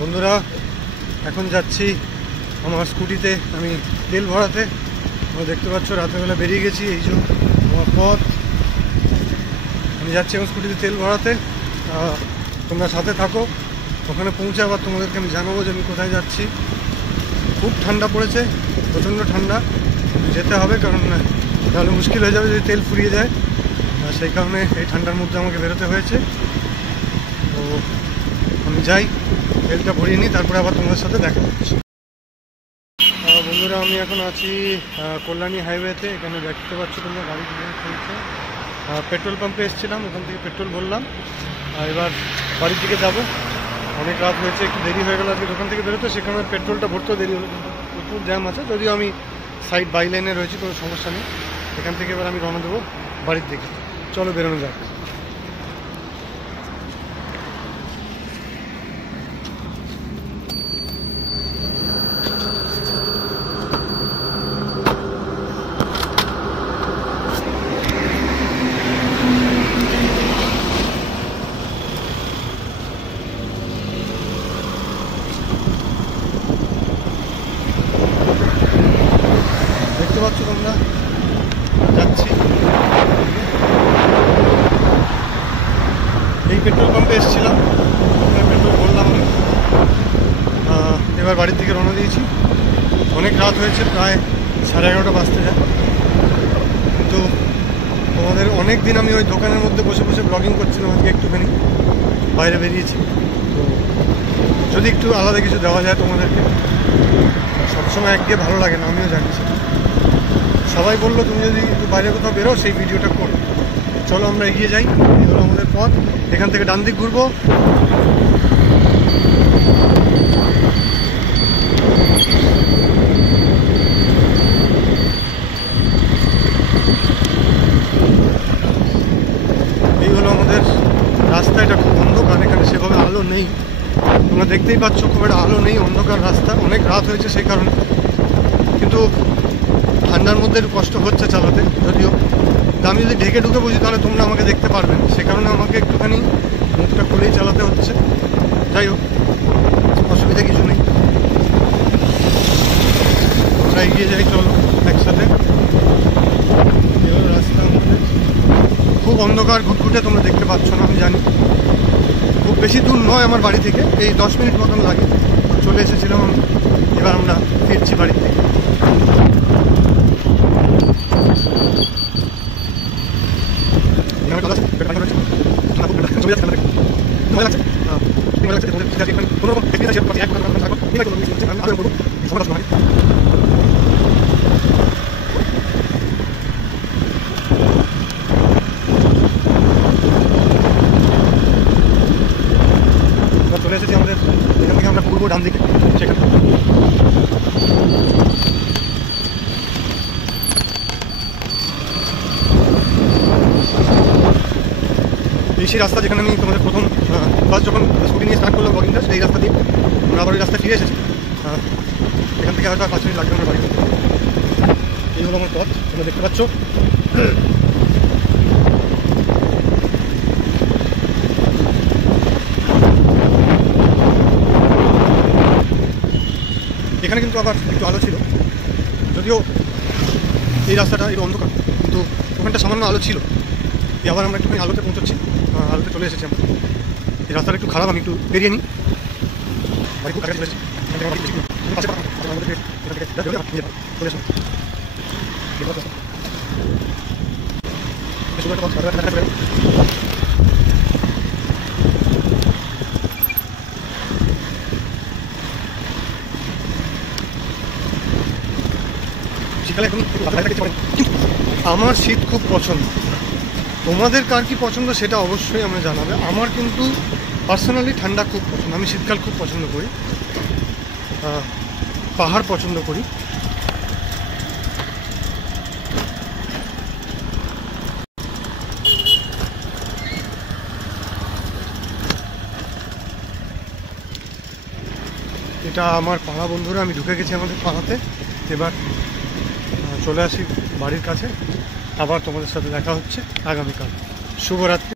বন্ধুরা, এখন যাচ্ছি আমার স্কুটিতে আমি তেল ভরাতে। তোমরা দেখতে পাচ্ছ রাতেরবেলা বেরিয়ে গেছি, এই যে আমার পথ। আমি যাচ্ছি আমার স্কুটিতে তেল ভরাতে। তোমরা সাথে থাকো, ওখানে পৌঁছে আবার তোমাদেরকে আমি জানাবো যে আমি কোথায় যাচ্ছি। খুব ঠান্ডা পড়েছে, প্রচণ্ড ঠান্ডা, যেতে হবে, কারণ তাহলে মুশকিল হয়ে যাবে যদি তেল ফুরিয়ে যায়। সেই কারণে এই ঠান্ডার মধ্যে আমাকে বেরোতে হয়েছে। তো আমি যাই, তেলটা ভরিয়ে নিই, তারপরে আবার তোমাদের সাথে দেখা হচ্ছে। বন্ধুরা, আমি এখন আছি কল্যাণী হাইওয়েতে। এখানে দেখতে পাচ্ছ তোমরা গাড়ি চলছে। পেট্রোল পাম্পে এসেছিলাম, ওখান থেকে পেট্রোল ভরলাম। এবার বাড়ির দিকে যাব। অনেক রাত হয়েছে, একটু দেরি হয়ে গেল আজকে দোকান থেকে বেরোতে, সেখানে পেট্রোলটা ভরতেও দেরি হলো। প্রচুর জ্যাম আছে, যদিও আমি সাইড বাই লাইনে রয়েছি, কোনো সমস্যা নেই। এখান থেকে এবার আমি রওনা দেবো বাড়ির দিকে। চলো বেরোনো যাক। দেখতে পাচ্ছ তোমরা, যাচ্ছি। এই পেট্রোল পাম্পে এসেছিলাম, পেট্রোল ভরলাম আমি। এবার বাড়ির দিকে রওনা দিয়েছি। অনেক রাত হয়েছে, প্রায় 11:30 বাজতে যায়। কিন্তু তোমাদের অনেক দিন আমি ওই দোকানের মধ্যে বসে বসে ব্লগিং করছিলাম, আজকে একটুখানি বাইরে বেরিয়েছি। তো যদি একটু আলাদা কিছু দেওয়া যায় তোমাদেরকে, সবসময় একদিকে ভালো লাগে না, আমিও জানি সেটা। সবাই বললো তুমি যদি একটু বাইরে কোথাও বেরো সেই ভিডিওটা করো। চলো আমরা এগিয়ে যাই, এই হলো আমাদের পথ। এখান থেকে ডান দিক ঘুরবো। এই হলো আমাদের রাস্তা। এটা খুব অন্ধকার, এখানে সেভাবে আলো নেই, তোমরা দেখতেই পাচ্ছ খুব একটা আলো নেই, অন্ধকার রাস্তা। অনেক রাত হয়েছে সেই কারণে, কিন্তু ঠান্ডার মধ্যে একটু কষ্ট হচ্ছে চালাতে। যদিও আমি যদি ঢেকে ঢুকে বসি তাহলে তোমরা আমাকে দেখতে পারবে না, সে কারণে আমাকে একটুখানি মুখটা খুলেই চালাতে হচ্ছে। যাই হোক, অসুবিধা কিছু নেই, আমরা এগিয়ে যাই, চলো একসাথে। এবার রাস্তা আমাদের খুব অন্ধকার, ঘুটঘুটে, তোমরা দেখতে পাচ্ছ না আমি জানি। খুব বেশি দূর নয় আমার বাড়ি থেকে, এই 10 মিনিট মতন লাগে। চলে এসেছিলাম আমি, এবার আমরা ফিরছি বাড়ির থেকে। চলে এসেছি আমাদের, এখান থেকে আমরা ঘুরবো ডান দিকে, সেখানে এই সেই রাস্তা যেখানে আমি তোমাদের প্রথম ফার্স্ট যখন স্কুটি নিয়ে স্টার্ট করলাম ব্লগিংটা, সেই রাস্তা দিয়ে আমরা আবার ওই রাস্তায় ফিরে এসেছি। এখান থেকে হয়তো 5 মিনিট লাগবে আমার বাড়িতে। এই হলো আমার পথ, তোমরা দেখতে পাচ্ছ। এখানে কিন্তু আবার একটু আলো ছিল, যদিও এই রাস্তাটা একটু অন্ধকার, কিন্তু ওখানটা সামান্য আলো ছিল। আবার আমরা একটুখানি আলোতে পৌঁছচ্ছি, আলোতে চলে এসেছি আমরা। এই রাস্তাটা একটু খারাপ, আমি একটু বেরিয়ে নিই। বাড়ি খুব কাছে চলে এসেছি, চলে এসো। শীতকালে এখন আমার শীত খুব পছন্দ। তোমাদের কার কি পছন্দ সেটা অবশ্যই আমরা জানাবে। আমার কিন্তু পার্সোনালি ঠান্ডা খুব পছন্দ, আমি শীতকাল খুব পছন্দ করি, পাহাড় পছন্দ করি। এটা আমার পাড়া বন্ধুরা, আমি ঢুকে গেছি আমাদের পাড়াতে। এবার চলে আসি বাড়ির কাছে, আবার তোমাদের সাথে দেখা হচ্ছে আগামীকাল। শুভরাত্রি।